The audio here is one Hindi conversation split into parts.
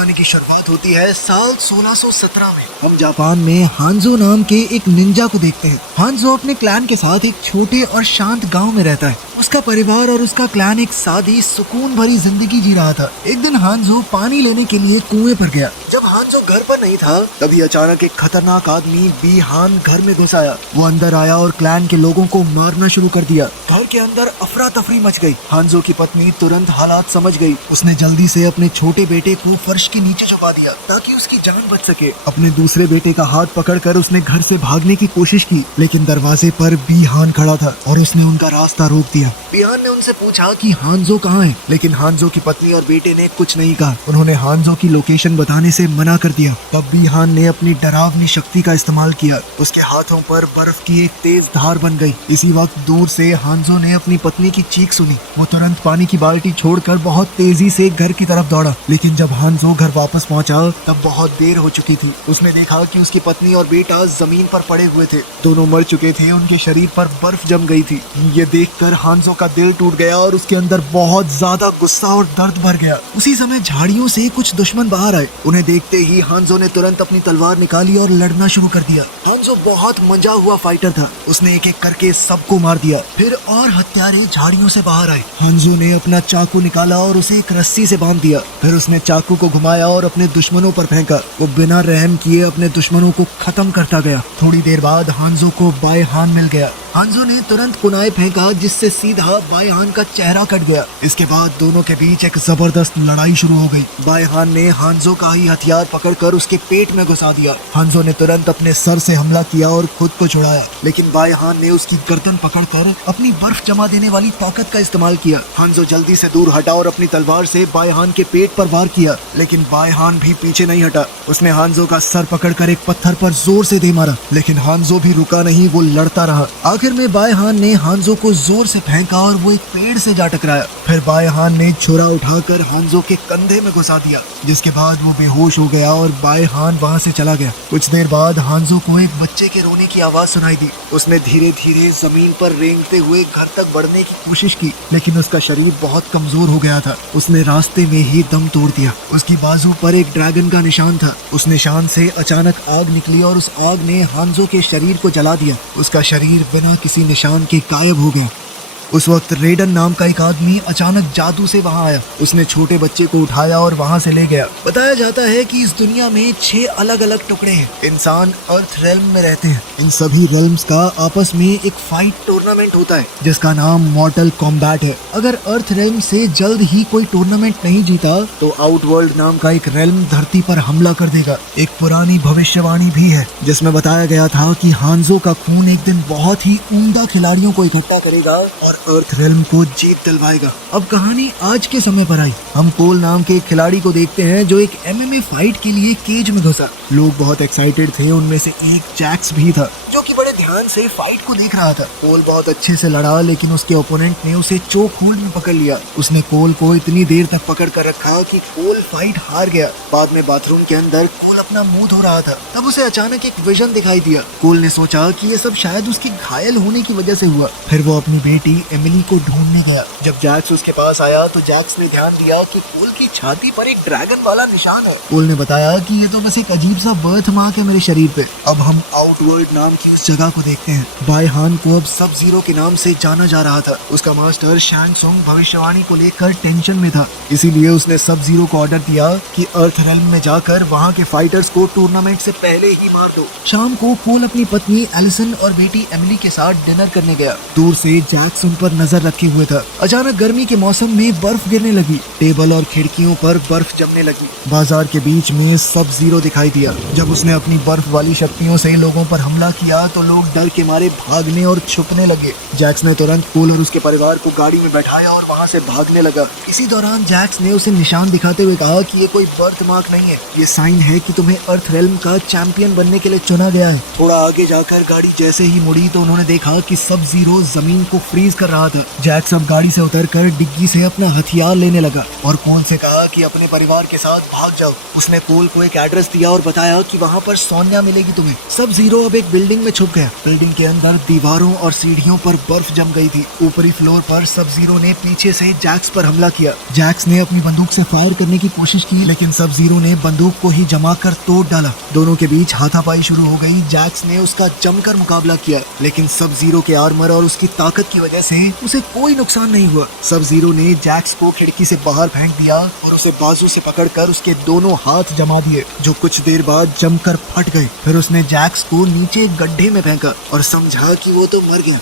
कहानी की शुरुआत होती है साल 1617 में। हम जापान में हांजो नाम के एक निंजा को देखते हैं। हांजो अपने क्लैन के साथ एक छोटे और शांत गांव में रहता है। उसका परिवार और उसका क्लैन एक सादी सुकून भरी जिंदगी जी रहा था। एक दिन हांजो पानी लेने के लिए कुएं पर गया। जब हांजो घर पर नहीं था तभी अचानक एक खतरनाक आदमी बीहान घर में घुस आया। वो अंदर आया और क्लैन के लोगों को मारना शुरू कर दिया। घर के अंदर अफरा तफरी मच गई। हांजो की पत्नी तुरंत हालात समझ गई। उसने जल्दी से अपने छोटे बेटे को फर्श के नीचे छुपा दिया ताकि उसकी जान बच सके। अपने दूसरे बेटे का हाथ पकड़कर उसने घर से भागने की कोशिश की, लेकिन दरवाजे पर बीहान खड़ा था और उसने उनका रास्ता रोक दिया। बीहान ने उनसे पूछा कि हांजो कहाँ है, लेकिन हांजो की पत्नी और बेटे ने कुछ नहीं कहा। उन्होंने हांजो की लोकेशन बताने से मना कर दिया। तब बीहान ने अपनी डरावनी शक्ति का इस्तेमाल किया। उसके हाथों पर बर्फ की एक तेज धार बन गई। इसी वक्त दूर से हांजो ने अपनी पत्नी की चीख सुनी। वो तुरंत पानी की बाल्टी छोड़कर बहुत तेजी से घर की तरफ दौड़ा, लेकिन जब हांजो घर वापस पहुंचा तब बहुत देर हो चुकी थी। उसने देखा कि उसकी पत्नी और बेटा जमीन पर पड़े हुए थे। दोनों मर चुके थे। उनके शरीर पर बर्फ जम गई थी। ये देखकर हांजो का दिल टूट गया और उसके अंदर बहुत ज्यादा गुस्सा और दर्द भर गया। उसी समय झाड़ियों से कुछ दुश्मन बाहर आए। उन्हें देखते ही हांजो ने तुरंत अपनी तलवार निकाली और लड़ना शुरू कर दिया। हांजो बहुत मंजा हुआ फाइटर था। उसने एक एक करके सबको मार दिया। फिर और हत्यारे झाड़ियों से बाहर आए। हांजो ने अपना चाकू निकाला और उसे एक रस्सी से बांध दिया। फिर उसने चाकू को घुमाया और अपने दुश्मनों पर फेंका। वो बिना रहम किए अपने दुश्मनों को खत्म करता गया। थोड़ी देर बाद हांजो को बाएं हाथ मिल गया। हांजो ने तुरंत कुनाई फेंका जिससे सीधा बाएं हाथ का चेहरा कट गया। इसके बाद दोनों के बीच एक जबरदस्त लड़ाई शुरू हो गई। बाएं हाथ ने हांजो का ही हथियार पकड़कर उसके पेट में घुसा दिया। हांजो ने तुरंत अपने सर से हमला किया और खुद को छुड़ाया, लेकिन बाएं हाथ ने उसकी गर्दन पकड़कर अपनी बर्फ जमा देने वाली ताकत का इस्तेमाल किया। हांजो जल्दी से दूर हटा और अपनी तलवार से बाएं हाथ के पेट पर वार किया, लेकिन बाएं हाथ भी पीछे नहीं हटा। उसने हांजो का सर पकड़कर एक पत्थर पर जोर से दे मारा, लेकिन हांजो भी रुका नहीं। वो लड़ता रहा। आखिर में बाएं हाथ ने हांजो को जोर से फेंका और वो एक पेड़ से जा टकराया। फिर बाएं हाथ ने छुरा उठाकर हांजो के कंधे में घुसा दिया, जिसके बाद वो बेहोश हो गया और बाएं हाथ वहां से चला गया। कुछ देर बाद हांजो को एक बच्चे के रोने की आवाज सुनाई दी। उसने धीरे धीरे जमीन पर रेंगते हुए घर तक बढ़ने की कोशिश की, लेकिन उसका शरीर बहुत कमजोर हो गया था। उसने रास्ते में ही दम तोड़ दिया। उसकी बाजू पर एक ड्रैगन का निशान था। उस निशान से अचानक आग निकली और उस आग ने हांजो के शरीर को जला दिया। उसका शरीर बिना किसी निशान के गायब हो गया। उस वक्त रेडन नाम का एक आदमी अचानक जादू से वहां आया। उसने छोटे बच्चे को उठाया और वहां से ले गया। बताया जाता है कि इस दुनिया में 6 अलग अलग टुकड़े हैं। इंसान अर्थ रेल्म में रहते हैं। इन सभी रेल्म्स का आपस में एक फाइट टूर्नामेंट होता है जिसका नाम मॉर्टल कॉम्बैट है। अगर अर्थ रेल्म से जल्द ही कोई टूर्नामेंट नहीं जीता तो आउटवर्ल्ड नाम का एक रेल्म धरती पर हमला कर देगा। एक पुरानी भविष्यवाणी भी है जिसमें बताया गया था कि हांजो का खून एक दिन बहुत ही उम्दा खिलाड़ियों को इकट्ठा करेगा और अर्थ रेल्म को जीत दिलवाएगा। अब कहानी आज के समय पर आई। हम कोल नाम के एक खिलाड़ी को देखते हैं जो एक MMA फाइट के लिए केज में घुसा। लोग बहुत एक्साइटेड थे। उनमें से एक जैक्स भी था जो कि बड़े ध्यान से फाइट को देख रहा था। कोल बहुत अच्छे से लड़ा, लेकिन उसके ओपोनेंट ने उसे चोक होल्ड में पकड़ लिया। उसने कोल को इतनी देर तक पकड़ कर रखा कि कोल फाइट हार गया। बाद में बाथरूम के अंदर कोल अपना मुंह धो रहा था। तब उसे अचानक एक विजन दिखाई दिया। कोल ने सोचा कि ये सब शायद उसके घायल होने की वजह से हुआ। फिर वो अपनी बेटी एमिली को ढूंढने गया। जब जैक्स उसके पास आया तो जैक्स ने ध्यान दिया कि कोल की छाती पर एक ड्रैगन वाला निशान है। कोल ने बताया कि ये तो बस एक अजीब सा बर्थ मार्क है मेरे शरीर पे। अब हम आउटवर्ल्ड नाम की उस जगह को देखते हैं। बाएं हाथ को अब सब जीरो के नाम से जाना जा रहा था। उसका मास्टर शैंग सुंग भविष्यवाणी को लेकर टेंशन में था, इसीलिए उसने सब जीरो को ऑर्डर दिया कि अर्थ रेल्म में जाकर वहाँ के फाइटर्स को टूर्नामेंट से पहले ही मार दो। शाम को कोल अपनी पत्नी एलिसन और बेटी एमिली के साथ डिनर करने गया। दूर से जैक्स उन पर नजर रखे हुए था। अचानक गर्मी के मौसम में बर्फ गिरने लगी। टेबल और खिड़कियों पर बर्फ जमने लगी। बाजार के बीच में सब जीरो दिखाई दिया। जब उसने अपनी बर्फ वाली शक्तियों से लोगों पर हमला किया तो लोग डर के मारे भागने और छुपने लगे। जैक्स ने तुरंत कोल और उसके परिवार को गाड़ी में बैठाया और वहाँ से भागने लगा। इसी दौरान जैक्स ने उसे निशान दिखाते हुए कहा कि ये कोई बर्थ मार्क नहीं है, ये साइन है कि तुम्हें तुम्हें अर्थ रेल्म का चैंपियन बनने के लिए चुना गया है। थोड़ा आगे जाकर गाड़ी जैसे ही मुड़ी तो उन्होंने देखा कि सब जीरो जमीन को फ्रीज कर रहा था। जैक्स अब गाड़ी से उतरकर डिग्गी से अपना हथियार लेने लगा और कोल से कहा कि अपने परिवार के साथ भाग जाओ। उसने कोल को एक एड्रेस दिया और बताया कि वहाँ पर सोनिया मिलेगी तुम्हें। सब जीरो अब एक बिल्डिंग में छुप गया। बिल्डिंग के अंदर दीवारों और सीढ़ियों पर बर्फ जम गई थी। ऊपरी फ्लोर पर सब जीरो ने पीछे से जैक्स पर हमला किया। जैक्स ने अपनी बंदूक से फायर करने की कोशिश की, लेकिन सब जीरो ने बंदूक को ही जमा कर तोड़ डाला। दोनों के बीच हाथापाई शुरू हो गई। जैक्स ने उसका जमकर मुकाबला किया, लेकिन सब जीरो के आर्मर और उसकी ताकत की वजह से उसे कोई नुकसान नहीं हुआ। सब जीरो ने जैक्स को खिड़की से बाहर फेंक दिया और उसे बाजू से पकड़कर उसके दोनों हाथ जमा दिए, जो कुछ देर बाद जमकर फट गए। फिर उसने जैक्स को नीचे एक गड्ढे में फेंका और समझा कि वो तो मर गया।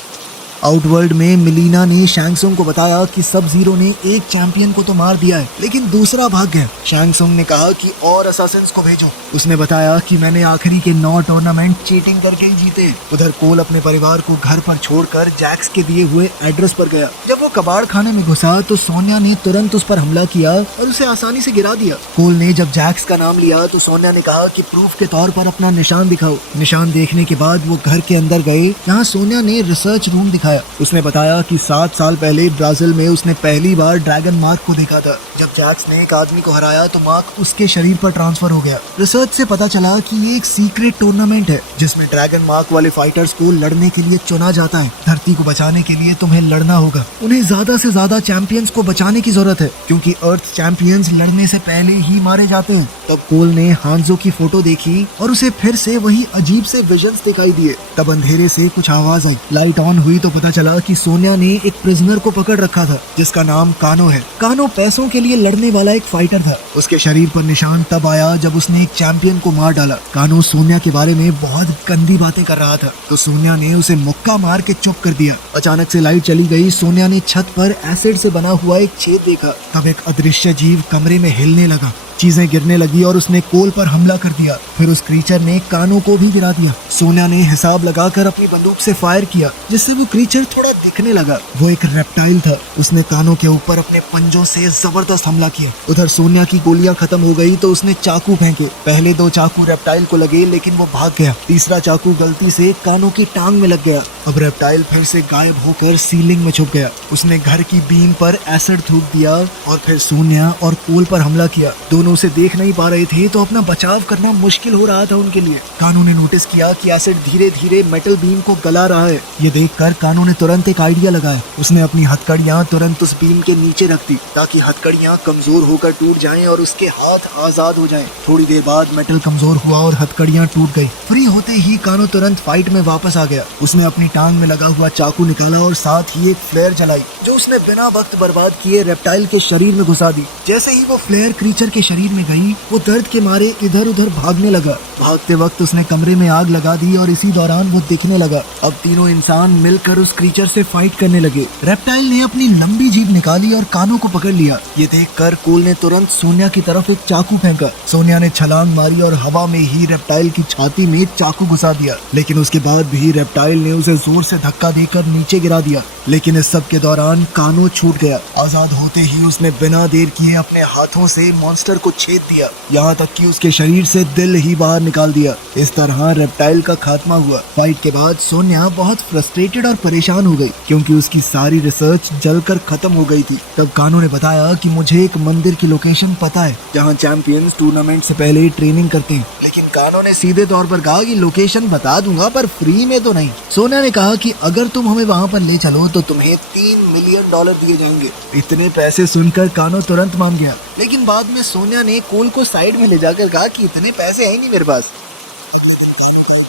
आउटवर्ल्ड में मिलीना ने शैंगसुंग को बताया कि सब जीरो ने एक चैंपियन को तो मार दिया है, लेकिन दूसरा भाग गया। शैंगसुंग ने कहा कि और असासिन्स को भेजो। उसने बताया कि मैंने आखिरी के 9 टूर्नामेंट चीटिंग करके ही जीते। उधर कोल अपने परिवार को घर पर छोड़कर जैक्स के दिए हुए एड्रेस पर गया। जब वो कबाड़ खाने में घुसा तो सोनिया ने तुरंत उस पर हमला किया और उसे आसानी से गिरा दिया। कोल ने जब जैक्स का नाम लिया तो सोनिया ने कहा कि प्रूफ के तौर पर अपना निशान दिखाओ। निशान देखने के बाद वो घर के अंदर गए, जहाँ सोनिया ने रिसर्च रूम दिखाया। उसने बताया कि 7 साल पहले ब्राजील में उसने पहली बार ड्रैगन मार्क को देखा था। जब जैक्स ने एक आदमी को हराया तो मार्क उसके शरीर पर ट्रांसफर हो गया। रिसर्च से पता चला कि ये एक सीक्रेट टूर्नामेंट है जिसमें ड्रैगन मार्क वाले फाइटर्स को लड़ने के लिए चुना जाता है। धरती को बचाने के लिए तुम्हें लड़ना होगा। उन्हें ज्यादा से ज्यादा चैंपियंस को बचाने की जरूरत है, क्योंकि अर्थ चैंपियंस लड़ने से पहले ही मारे जाते हैं। तब कोल ने हांजो की फोटो देखी और उसे फिर से वही अजीब से विजन्स दिखाई दिए। तब अंधेरे से कुछ आवाज आई। लाइट ऑन हुई तो पता चला कि सोनिया ने एक प्रिजनर को पकड़ रखा था जिसका नाम कानो है। कानो पैसों के लिए लड़ने वाला एक फाइटर था। उसके शरीर पर निशान तब आया जब उसने एक चैंपियन को मार डाला। कानो सोनिया के बारे में बहुत गंदी बातें कर रहा था, तो सोनिया ने उसे मुक्का मार के चुप कर दिया। अचानक से लाइट चली गई। सोनिया ने छत पर एसिड से बना हुआ एक छेद देखा। तब एक अदृश्य जीव कमरे में हिलने लगा। चीजें गिरने लगी और उसने कोल पर हमला कर दिया। फिर उस क्रीचर ने कानो को भी गिरा दिया। सोनिया ने हिसाब लगाकर अपनी बंदूक से फायर किया, जिससे वो क्रीचर थोड़ा दिखने लगा। वो एक रेप्टाइल था। उसने कानो के ऊपर अपने पंजों से जबरदस्त हमला किया। उधर सोनिया की गोलियां खत्म हो गई तो उसने चाकू फेंके। पहले 2 चाकू रेप्टाइल को लगे, लेकिन वो भाग गया। तीसरा चाकू गलती से कानो की टांग में लग गया। अब रेप्टाइल फिर से गायब होकर सीलिंग में छुप गया। उसने घर की बीम पर एसिड थूक दिया और फिर सोनिया और कोल पर हमला किया। दोनों उसे देख नहीं पा रहे थे, तो अपना बचाव करना मुश्किल हो रहा था उनके लिए। कानो ने नोटिस किया कि एसिड धीरे धीरे मेटल बीम को गला रहा है। ये देखकर कानो ने तुरंत एक आइडिया लगाया। उसने अपनी हथकड़ियां तुरंत उस बीम के नीचे रख दी, ताकि हथकड़ियां कमजोर होकर टूट जाएं और उसके हाथ आजाद हो जाएं। थोड़ी देर बाद मेटल कमजोर हुआ और हथकड़ियां टूट गई। फ्री होते ही कानो तुरंत फाइट में वापस आ गया। उसने अपनी टांग में लगा हुआ चाकू निकाला और साथ ही एक फ्लेयर जलाई, जो उसने बिना वक्त बर्बाद किए रेप्टाइल के शरीर में घुसा दी। जैसे ही वो फ्लेयर क्रीचर के शरीर में गई, वो दर्द के मारे इधर उधर भागने लगा। भागते वक्त उसने कमरे में आग लगा दी और इसी दौरान वो दिखने लगा। अब तीनों इंसान मिलकर उस क्रीचर से फाइट करने लगे। रेप्टाइल ने अपनी लंबी जीभ निकाली और कानो को पकड़ लिया। ये देखकर कोल ने तुरंत सोनिया की तरफ एक चाकू फेंका। सोनिया ने छलांग मारी और हवा में ही रेप्टाइल की छाती में चाकू घुसा दिया, लेकिन उसके बाद भी रेप्टाइल ने उसे जोर से धक्का देकर नीचे गिरा दिया। लेकिन इस सब के दौरान कानो छूट गया। आजाद होते ही उसने बिना देर किए अपने हाथों से मॉन्स्टर को छेद दिया, यहाँ तक कि उसके शरीर से दिल ही बाहर निकाल दिया। इस तरह रेप्टाइल का खात्मा हुआ। फाइट के बाद सोनिया बहुत फ्रस्ट्रेटेड और परेशान हो गई, क्योंकि उसकी सारी रिसर्च जलकर खत्म हो गई थी। तब कानो ने बताया कि मुझे एक मंदिर की लोकेशन पता है जहाँ चैंपियंस टूर्नामेंट से पहले ट्रेनिंग करते हैं। लेकिन कानो ने सीधे तौर पर कहा कि लोकेशन बता दूंगा, पर फ्री में तो नहीं। सोनिया ने कहा कि अगर तुम हमें वहाँ पर ले चलो तो तुम्हें $3 मिलियन दिए जाएंगे। इतने पैसे सुनकर कानो तुरंत मान गया, लेकिन बाद में सोनिया ने कोल को साइड में ले जाकर कहा कि इतने पैसे हैं नहीं मेरे पास।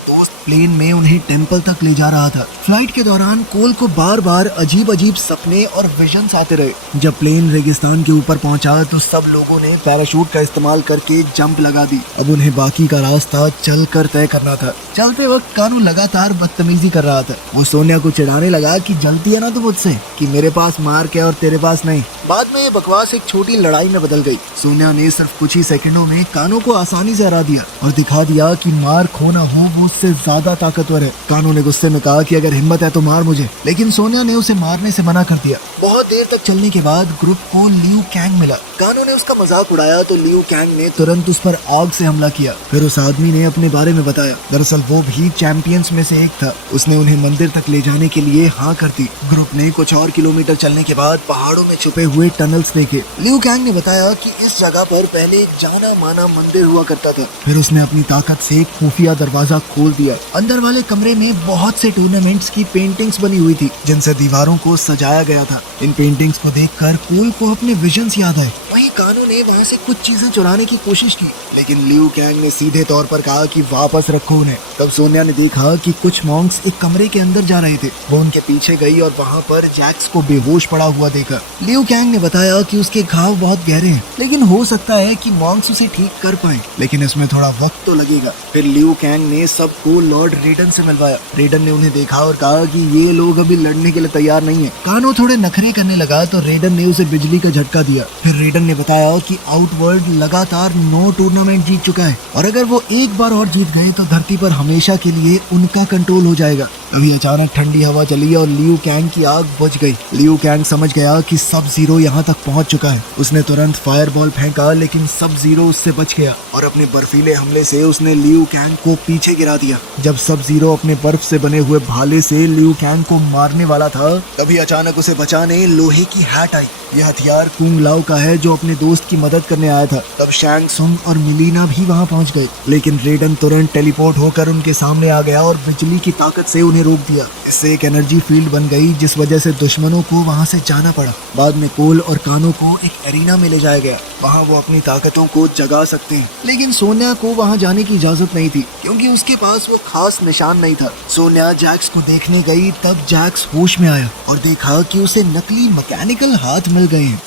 दोस्त प्लेन में उन्हें टेंपल तक ले जा रहा था। फ्लाइट के दौरान कोल को बार बार अजीब अजीब सपने और विजन्स आते रहे। जब प्लेन रेगिस्तान के ऊपर पहुंचा तो सब लोगों ने पैराशूट का इस्तेमाल करके जंप लगा दी। अब उन्हें बाकी का रास्ता चलकर तय करना था। चलते वक्त कानू लगातार बदतमीजी कर रहा था। वो सोनिया को चिढ़ाने लगा कि जलती है ना तो मुझसे, कि मेरे पास मार्क है और तेरे पास नहीं। बाद में ये बकवास एक छोटी लड़ाई में बदल गई। सोनिया ने सिर्फ कुछ ही सेकंडों में कानो को आसानी से हरा दिया और दिखा दिया कि मार्क हो ना हो वो उससे ज्यादा ताकतवर है। कानो ने गुस्से में कहा कि अगर हिम्मत है तो मार मुझे, लेकिन सोनिया ने उसे मारने से मना कर दिया। बहुत देर तक चलने के बाद ग्रुप को ल्यू कैंग मिला। कानो ने उसका मजाक उड़ाया तो लियू कैंग ने तुरंत उस पर आग से हमला किया। फिर उस आदमी ने अपने बारे में बताया। दरअसल वो भी चैंपियंस में से एक था। उसने उन्हें मंदिर तक ले जाने के लिए हाँ कर दी। ग्रुप ने कुछ और किलोमीटर चलने के बाद पहाड़ों में छुपे हुए टनल्स देखे। लियू कैंग ने बताया कि इस जगह पर पहले एक जाना माना मंदिर हुआ करता था। फिर उसने अपनी ताकत से एक खुफिया दरवाजा खोल दिया। अंदर वाले कमरे में बहुत से टूर्नामेंट्स की पेंटिंग्स बनी हुई थी जिनसे दीवारों को सजाया गया था। इन पेंटिंग्स को देखकर कोल को अपने विजन्स याद आए। वहीं कानो ने वहाँ से कुछ चीजें चुराने की कोशिश की, लेकिन लियू कैंग ने सीधे तौर पर कहा कि वापस रखो उन्हें। तब सोनिया ने देखा कि कुछ मॉन्क्स एक कमरे के अंदर जा रहे थे। वो उनके पीछे गई और वहाँ पर जैक्स को बेहोश पड़ा हुआ देखा। लियू कैंग ने बताया कि उसके घाव बहुत गहरे हैं, लेकिन हो सकता है कि मॉन्क्स उसे ठीक कर पाए, लेकिन इसमें थोड़ा वक्त तो लगेगा। फिर लियू कैंग ने सबको लॉर्ड रेडन से मिलवाया। रेडन ने उन्हें देखा और कहा कि ये लोग अभी लड़ने के लिए तैयार नहीं है। कानो थोड़े नखरे करने लगा तो रेडन ने उसे बिजली का झटका दिया। फिर रेडन ने बताया कि आउटवर्ल्ड लगातार 9 टूर्नामेंट जीत चुका है और अगर वो एक बार और जीत गए तो धरती पर हमेशा के लिए उनका कंट्रोल हो जाएगा। अभी अचानक ठंडी हवा चली और लियू कैंग की आग बुझ गई। लियू कैंग समझ गया कि सब जीरो यहाँ तक पहुँच चुका है। उसने तुरंत फायर बॉल फेंका, लेकिन सब जीरो उससे बच गया और अपने बर्फीले हमले से उसने लियू कैंग को पीछे गिरा दिया। जब सब जीरो अपने बर्फ से बने हुए भाले से लियू कैंग को मारने वाला था, तभी अचानक उसे बचाने लोहे की हैट आई। यह हथियार कुंग लाओ का है जो अपने दोस्त की मदद करने आया था। तब शैंग सुंग और मिलीना भी वहां पहुंच गए, लेकिन रेडन तुरंत टेलीपोर्ट होकर उनके सामने आ गया और बिजली की ताकत से उन्हें रोक दिया। इससे एक एनर्जी फील्ड बन गई जिस वजह से दुश्मनों को वहां से जाना पड़ा। बाद में कोल और कानो को एक एरिना में ले जाया गया। वहाँ वो अपनी ताकतों को जगा सकते हैं, लेकिन सोनिया को वहाँ जाने की इजाजत नहीं थी क्योंकि उसके पास वो खास निशान नहीं था। सोनिया जैक्स को देखने गई, तब जैक्स होश में आया और देखा कि उसे नकली मैकेनिकल हाथ मिल गए हैं।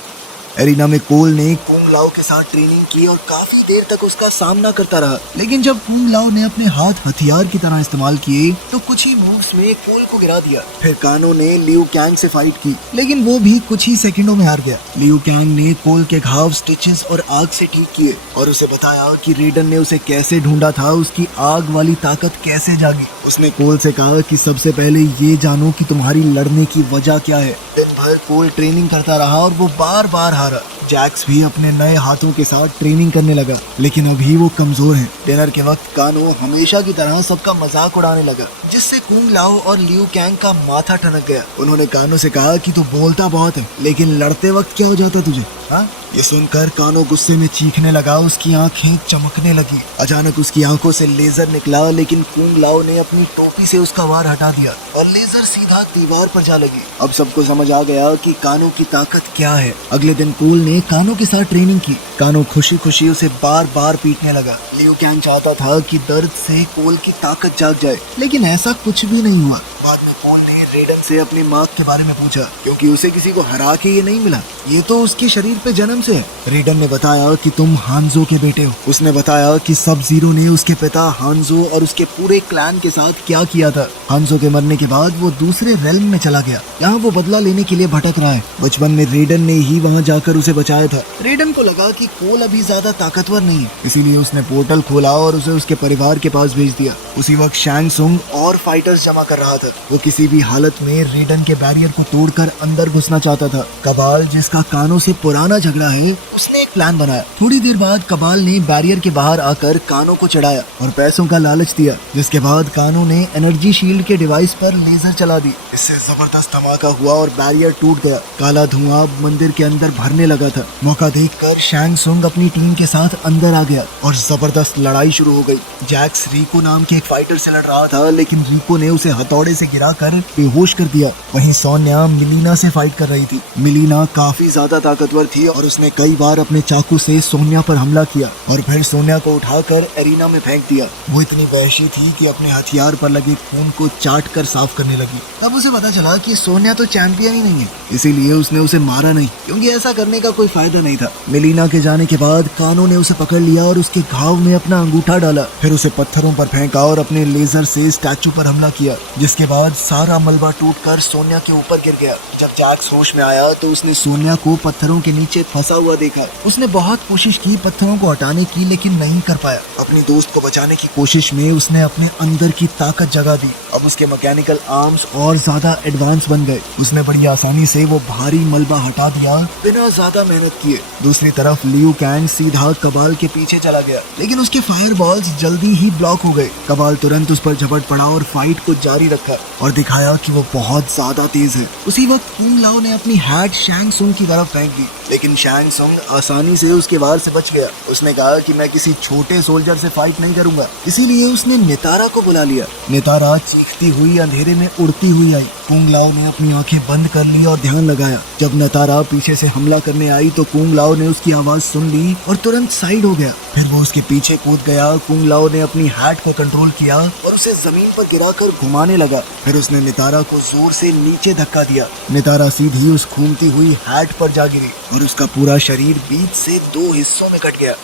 एरिना में कोल ने कुंग लाओ के साथ ट्रेनिंग की और काफी देर तक उसका सामना करता रहा, लेकिन जब कुंग लाओ ने अपने हाथ हथियार की तरह इस्तेमाल किए तो कुछ ही मूव्स में कोल को गिरा दिया। फिर कानो ने लियू कैंग से फाइट की, लेकिन वो भी कुछ ही सेकंडों में हार गया। लियू कैंग ने कोल के घाव स्टिचेस और आग से ठीक किए और उसे बताया कि रेडन ने उसे कैसे ढूंढा था, उसकी आग वाली ताकत कैसे जागी। उसने कोल से कहा कि सबसे पहले ये जानो कि तुम्हारी लड़ने की वजह क्या है। दिन भर कोल ट्रेनिंग करता रहा और वो बार बार हारा। जैक्स भी अपने नए हाथों के साथ ट्रेनिंग करने लगा, लेकिन अभी वो कमजोर है। डिनर के वक्त कानो हमेशा की तरह सबका मजाक उड़ाने लगा, जिससे कुंग लाओ और लियू कैंग का माथा ठनक गया। उन्होंने कानो से कहा कि तू बोलता बहुत है, लेकिन लड़ते वक्त क्या हो जाता तुझे? हाँ? ये सुनकर कानो गुस्से में चीखने लगा। उसकी आंखें चमकने लगी। अचानक उसकी आंखों से लेजर निकला, लेकिन कुंग लाओ ने अपनी टोपी से उसका वार हटा दिया और लेजर सीधा दीवार पर जा लगी। अब सबको समझ आ गया कि कानो की ताकत क्या है। अगले दिन कोल ने कानो के साथ ट्रेनिंग की। कानो खुशी खुशी उसे बार बार पीटने लगा। लियू कैंग चाहता था कि दर्द से कोल की ताकत जाग जाए, लेकिन ऐसा कुछ भी नहीं हुआ। बाद में कोल ने रेडन से अपनी मार्क के बारे में पूछा, क्योंकि उसे किसी को हरा के ये नहीं मिला, ये तो उसके शरीर पे जन्म से है। रेडन ने बताया कि तुम हांजो के बेटे हो। उसने बताया कि सब जीरो ने उसके पिता हांजो और उसके पूरे क्लैन के साथ क्या किया था। हांजो के मरने के बाद वो दूसरे रेल्म में चला गया। यहाँ वो बदला लेने के लिए भटक रहा है। बचपन में रेडन ने ही वहाँ जाकर उसे बचाया था। रेडन को लगा कि कोल अभी ज्यादा ताकतवर नहीं है, इसीलिए उसने पोर्टल खोला और उसे उसके परिवार के पास भेज दिया। उसी वक्त शैंग सुंग और फाइटर्स जमा कर रहा था। वो किसी भी हालत में रेडन के बैरियर को तोड़कर अंदर घुसना चाहता था। कबाल, जिसका कानो से पुराना झगड़ा है, उसने एक प्लान बनाया। थोड़ी देर बाद कबाल ने बैरियर के बाहर आकर कानो को चढ़ाया और पैसों का लालच दिया, जिसके बाद कानो ने एनर्जी शील्ड के डिवाइस पर लेजर चला दी। इससे जबरदस्त धमाका हुआ और बैरियर टूट गया। काला धुआं मंदिर के अंदर भरने लगा था। मौका देखकर शैंग सुंग अपनी टीम के साथ अंदर आ गया और जबरदस्त लड़ाई शुरू हो गई। जैक्स रिको नाम के एक फाइटर से लड़ रहा था, लेकिन रिको ने उसे हथौड़े से गिराकर बेहोश कर दिया। वहीं सोनिया मिलीना से फाइट कर रही थी। मिलीना काफी ज्यादा ताकतवर थी और उसने कई बार अपने चाकू से सोनिया पर हमला किया और फिर सोनिया को उठाकर एरिना में फेंक दिया। वो इतनी वहशी थी कि अपने हथियार पर लगे खून को चाट कर साफ करने लगी। तब उसे पता चला कि सोनिया तो चैंपियन ही नहीं है, इसीलिए उसने उसे मारा नहीं, क्योंकि ऐसा करने का कोई फायदा नहीं था। मिलीना के जाने के बाद कानो ने उसे पकड़ लिया और उसके घाव में अपना अंगूठा डाला। फिर उसे पत्थरों पर फेंका और अपने लेजर से स्टैचू पर हमला किया, जिसके बाद सारा मलबा टूटकर सोनिया के ऊपर गिर गया। जब जैक्स होश में आया तो उसने सोनिया को पत्थरों के नीचे फंसा हुआ देखा। उसने बहुत कोशिश की पत्थरों को हटाने की, लेकिन नहीं कर पाया। अपनी दोस्त को बचाने की कोशिश में उसने अपने अंदर की ताकत जगा दी। अब उसके मैकेनिकल आर्म्स और ज्यादा एडवांस बन गए। उसने बड़ी आसानी से वो भारी मलबा हटा दिया बिना ज्यादा मेहनत किए। दूसरी तरफ लियू कैंग सीधा कबाल के पीछे चला गया, लेकिन उसके फायर बॉल्स जल्दी ही ब्लॉक हो गए। कबाल तुरंत उस पर झपट पड़ा और फाइट को जारी रखा और दिखाया कि वो बहुत ज्यादा तेज है। उसी वक्त कुंग लाओ ने अपनी हैट शैंग सुंग की तरफ फेंक दी, लेकिन शैंग सुंग आसानी से उसके वार से बच गया। उसने कहा कि मैं किसी छोटे सोल्जर से फाइट नहीं करूंगा, इसीलिए उसने नितारा को बुला लिया। नितारा चीखती हुई अंधेरे में उड़ती हुई आई। कुंग लाओ ने अपनी आंखें बंद कर ली और ध्यान लगाया। जब नितारा पीछे से हमला करने आई तो कुंग लाओ ने उसकी आवाज सुन ली और तुरंत साइड हो गया। फिर वो उसके पीछे कूद गया। कुंग लाओ ने अपनी हैट को कंट्रोल किया और उसे जमीन पर गिराकर घुमाने लगा। फिर उसने नितारा को जोर से नीचे धक्का दिया। नितारा सीधी उस घूमती हुई हैट पर जा गिरी और उसका पूरा शरीर बीच से 2 हिस्सों में कट गया।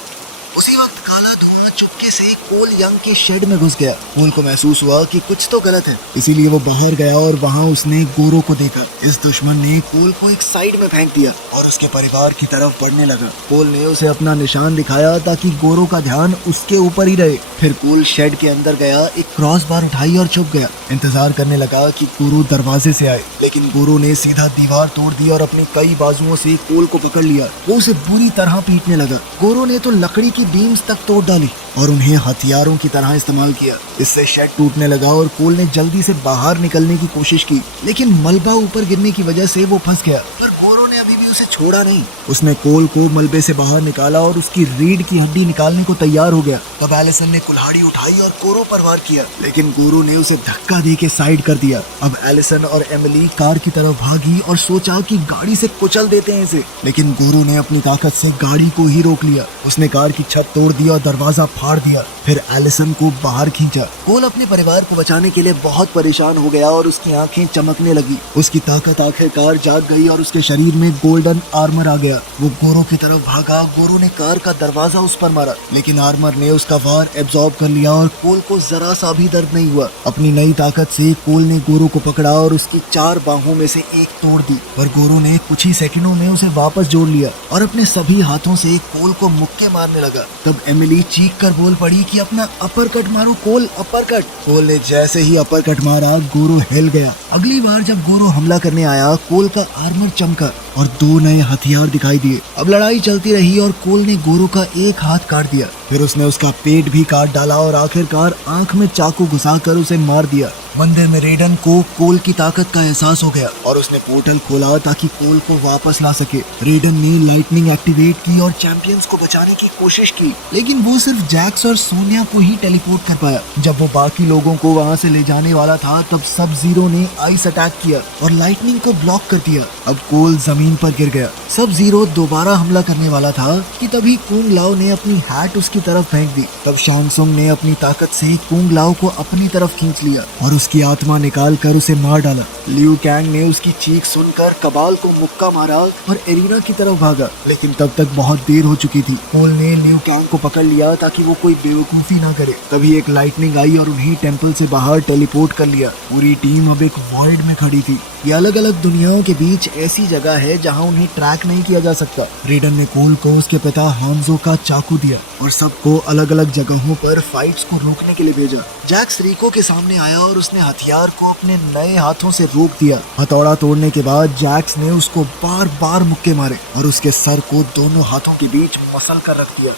उसी वक्त काला धुआं चुपके से कोल यंग के शेड में घुस गया। कोल को महसूस हुआ कि कुछ तो गलत है, इसीलिए वो बाहर गया और वहाँ उसने गोरो को देखा। इस दुश्मन ने कोल को एक साइड में फेंक दिया और उसके परिवार की तरफ बढ़ने लगा। कोल ने उसे अपना निशान दिखाया ताकि गोरो का ध्यान उसके ऊपर ही रहे। फिर कोल शेड के अंदर गया, एक क्रॉस बार उठाई और छुप गया। इंतजार करने लगा कि गोरो दरवाजे से आए, लेकिन गोरो ने सीधा दीवार तोड़ दी और अपनी कई बाजुओं से कोल को पकड़ लिया। वो उसे बुरी तरह पीटने लगा। गोरो ने तो लकड़ी की बीम्स तक तोड़ डाली और उन्हें हथियारों की तरह इस्तेमाल किया। इससे शेड टूटने लगा और कोल ने जल्दी से बाहर निकलने की कोशिश की, लेकिन मलबा ऊपर गिरने की वजह से वो फंस गया। पर गोरो ने अभी भी उसे छोड़ा नहीं। उसने कोल को मलबे से बाहर निकाला और उसकी रीढ़ की हड्डी निकालने को तैयार हो गया। तब एलिसन ने कुल्हाड़ी उठाई और गोरो पर वार किया, लेकिन गोरो ने उसे धक्का दे के साइड कर दिया। अब एलिसन और एमिली कार की तरफ भागी और सोचा कि गाड़ी से कुचल देते हैं इसे, लेकिन गोरो ने अपनी ताकत से गाड़ी को ही रोक लिया। उसने कार की छत तोड़ दी और दरवाजा फाड़ दिया। फिर एलिसन को बाहर खींचा। कोल अपने परिवार को बचाने के लिए बहुत परेशान हो गया और उसकी आंखें चमकने लगी। उसकी ताकत आखिरकार जाग गई और उसके शरीर में गोल्डन आर्मर आ गया। वो गोरो की तरफ भागा। गोरो ने कार का दरवाजा उस पर मारा, लेकिन आर्मर ने उसका वार एब्जॉर्ब कर लिया और कोल को जरा सा भी दर्द नहीं हुआ। अपनी नई ताकत से कोल ने गोरो को पकड़ा और उसकी 4 बाहों में से एक तोड़ दी, पर गोरो ने कुछ ही सेकंडों में उसे वापस जोड़ लिया और अपने सभी हाथों से कोल को मुक्के मारने लगा। तब एमिली चीख कर बोल पड़ी कि अपना अपर कट मारो कोल, अपर कट। कोल ने जैसे ही अपर कट मारा, गोरो हिल गया। अगली बार जब गोरो हमला करने आया, कोल का आर्मर चमका और 2 नए हथियार दिखाई दिए। अब लड़ाई चलती रही और कोल ने गोरो का एक हाथ काट दिया। फिर उसने उसका पेट भी काट डाला और आखिरकार आंख में चाकू घुसाकर उसे मार दिया। मंदिर में रेडन को कोल की ताकत का एहसास हो गया और उसने पोर्टल खोला ताकि कोल को वापस ला सके। रेडन ने लाइटनिंग एक्टिवेट की और चैंपियंस को बचाने की कोशिश की, लेकिन वो सिर्फ जैक्स और सोनिया को ही टेलीपोर्ट कर पाया। जब वो बाकी लोगों को वहाँ से ले जाने वाला था, तब सब जीरो ने आइस अटैक किया और लाइटनिंग को ब्लॉक कर दिया। अब कोल जमीन पर गिर गया। सब जीरो दोबारा हमला करने वाला था कि तभी कुंग लाओ ने अपनी हैट उसकी तरफ फेंक दी। तब शैंग सुंग ने अपनी ताकत से कुंग लाओ को अपनी तरफ खींच लिया और उसकी आत्मा निकाल कर उसे मार डाला। लियू कैंग ने उसकी चीख सुनकर कबाल को मुक्का मारा और एरिना की तरफ भागा, लेकिन तब तक बहुत देर हो चुकी थी। कोल ने लियू कैंग को पकड़ लिया ताकि वो कोई बेवकूफी ना करे। तभी एक लाइटनिंग आई और उन्हें टेंपल से बाहर टेलीपोर्ट कर लिया। पूरी टीम अब एक वर्ल्ड में खड़ी थी। ये अलग अलग दुनियाओं के बीच ऐसी जगह है जहाँ उन्हें ट्रैक नहीं किया जा सकता। रेडन ने कोल को उसके पिता हांजो का चाकू दिया और सबको अलग अलग जगहों पर फाइट्स को रोकने के लिए भेजा। जैक्स रिको के सामने आया और उसने हथियार को अपने नए हाथों से रोक दिया। हथौड़ा तोड़ने के बाद जैक्स ने उसको बार बार मुक्के मारे और उसके सर को दोनों हाथों के बीच मसल कर रख दिया।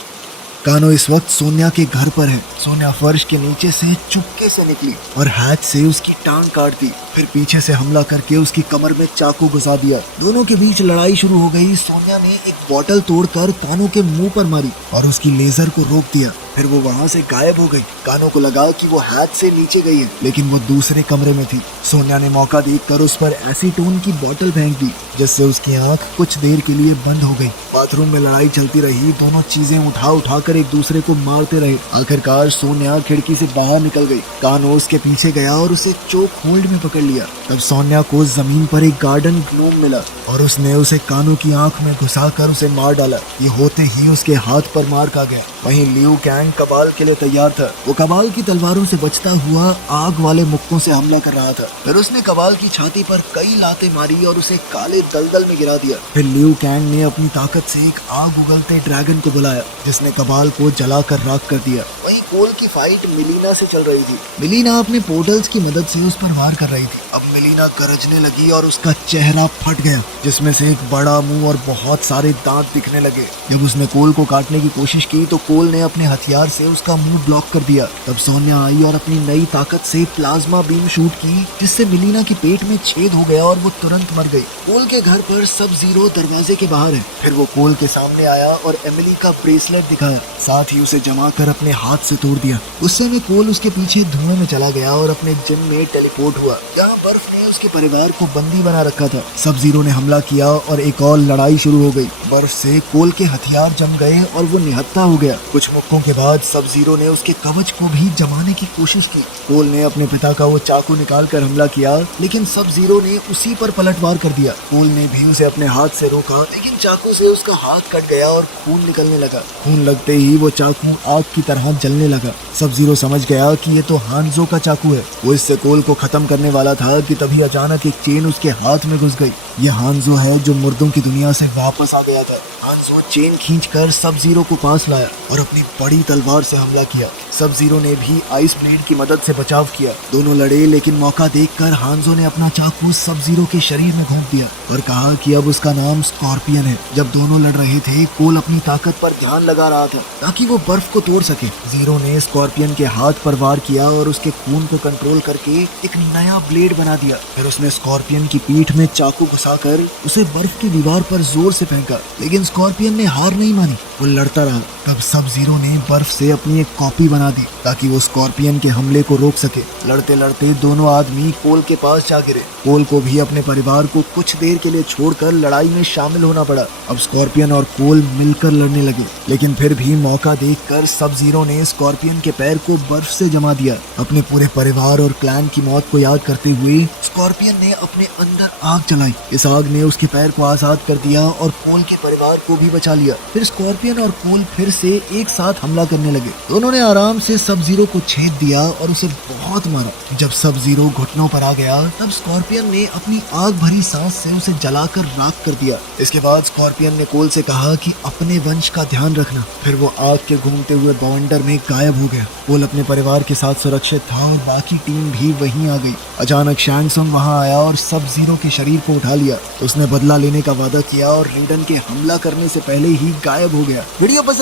कानो इस वक्त सोनिया के घर पर है। सोनिया फर्श के नीचे से चुपके से निकली और हाथ से उसकी टांग काट दी। फिर पीछे से हमला करके उसकी कमर में चाकू घुसा दिया। दोनों के बीच लड़ाई शुरू हो गई। सोनिया ने एक बोतल तोड़कर कानो के मुंह पर मारी और उसकी लेजर को रोक दिया। फिर वो वहाँ से गायब हो गई। कानो को लगा कि वो हाथ से नीचे गई है, लेकिन वो दूसरे कमरे में थी। सोनिया ने मौका देखकर उस पर एसीटोन की बोतल फेंक दी, जिससे उसकी आंख कुछ देर के लिए बंद हो गई। बाथरूम में लड़ाई चलती रही। दोनों चीजें उठा उठा कर एक दूसरे को मारते रहे। आखिरकार सोनिया खिड़की से बाहर निकल गई। कानो उसके पीछे गया और उसे चोक होल्ड में पकड़ लिया। तब सोनिया को जमीन पर एक गार्डन ग्नोम मिला और उसने उसे कानों की आंख में घुसाकर उसे मार डाला। ये होते ही उसके हाथ पर मार खा गया। वहीं लियू कैंग कबाल के लिए तैयार था। वो कबाल की तलवारों से बचता हुआ आग वाले मुक्कों से हमला कर रहा था। फिर उसने कबाल की छाती पर कई लातें मारी और उसे काले दलदल में गिरा दिया। फिर लियू कैंग ने अपनी ताकत से एक आग उगलते ड्रैगन को बुलाया, जिसने कबाल को जलाकर राख कर दिया। वहीं कोल की फाइट मिलीना से चल रही थी। मिलीना अपने पोर्टल्स की मदद से उस पर वार कर रही थी। अब मिलीना गरजने लगी और उसका चेहरा फट गया, जिसमें से एक बड़ा मुंह और बहुत सारे दांत दिखने लगे। जब उसने कोल को काटने की कोशिश की तो कोल ने अपने हथियार से उसका मुंह ब्लॉक कर दिया। तब सोनिया आई और अपनी नई ताकत से प्लाज्मा बीम शूट की, जिससे मिलीना के पेट में छेद हो गया और वो तुरंत मर गई। कोल के घर पर सब जीरो दरवाजे के बाहर है। फिर वो कोल के सामने आया और एमिली का ब्रेसलेट दिखाया, साथ ही उसे जमा कर अपने हाथ से तोड़ दिया। गुस्से में कोल उसके पीछे धुएं में चला गया और अपने जिम में टेलीपोर्ट हुआ, जहाँ बर्फ ने उसके परिवार को बंदी बना रखा था। सब जीरो ने हमला किया और एक और लड़ाई शुरू हो गई। बर्फ से कोल के हथियार जम गए और वो निहत्था हो गया। कुछ मुक्कों के बाद सब जीरो ने उसके कवच को भी जमाने की कोशिश की। कोल ने अपने पिता का वो चाकू निकाल कर हमला किया, लेकिन सब जीरो ने उसी पर पलटवार कर दिया। कोल ने भी उसे अपने हाथ से रोका, लेकिन चाकू से उसका हाथ कट गया और खून निकलने लगा। खून लगते ही वो चाकू आग की तरह जलने लगा। सब जीरो समझ गया कि ये तो हांजो का चाकू है। वो इससे कोल को खत्म करने वाला था कि तभी अचानक एक चेन उसके हाथ में घुस गई। ये हांजो है जो मुर्दों की दुनिया से वापस आ गया था। हांजो चेन खींचकर सब जीरो को पास लाया और अपनी बड़ी तलवार से हमला किया। सब जीरो ने भी आइस ब्लेड की मदद से बचाव किया। दोनों लड़े, लेकिन मौका देखकर हांजो ने अपना चाकू सब जीरो के शरीर में घोंप दिया और कहा कि अब उसका नाम स्कॉर्पियन है। जब दोनों लड़ रहे थे, कोल अपनी ताकत पर ध्यान लगा रहा था ताकि वो बर्फ को तोड़ सके। जीरो ने स्कॉर्पियन के हाथ पर वार किया और उसके खून को कंट्रोल करके एक नया ब्लेड बना दिया। फिर उसने स्कॉर्पियन की पीठ में चाकू घुसाकर उसे बर्फ की दीवार पर जोर से फेंका, लेकिन स्कॉर्पियन ने हार नहीं मानी। वो लड़ता रहा। तब सब जीरो ने बर्फ से अपनी एक कॉपी बना दी ताकि वो स्कॉर्पियन के हमले को रोक सके। लड़ते लड़ते दोनों आदमी कोल के पास जा गिरे। कोल को भी अपने परिवार को कुछ देर के लिए छोड़कर लड़ाई में शामिल होना पड़ा। अब स्कॉर्पियन और कोल मिलकर लड़ने लगे, लेकिन फिर भी मौका देखकर सब जीरो ने स्कॉर्पियन के पैर को बर्फ से जमा दिया। अपने पूरे परिवार और क्लैन की मौत को याद करते हुए स्कॉर्पियन ने अपने अंदर आग जलाई। इस आग ने उसके पैर को आजाद कर दिया और कोल के परिवार को भी बचा लिया। फिर स्कॉर्पियन और कोल फिर से एक साथ हमला करने लगे। दोनों ने आराम से सब जीरो को छेद दिया और उसे बहुत मारा। जब सब जीरो घुटनों पर आ गया, तब स्कॉर्पियन ने अपनी आग भरी सांस से उसे जलाकर राख कर दिया। इसके बाद स्कॉर्पियन ने कोल से कहा कि अपने वंश का ध्यान रखना। फिर वो आग के घूमते हुए बवंडर में गायब हो गया। कोल अपने परिवार के साथ सुरक्षित था और बाकी टीम भी वहीं आ गई। अचानक शैंग सुंग वहां आया और सब जीरो के शरीर को उठा लिया। उसने बदला लेने का वादा किया और रेडन के हमला करने से पहले ही गायब हो गया। वीडियो पसंद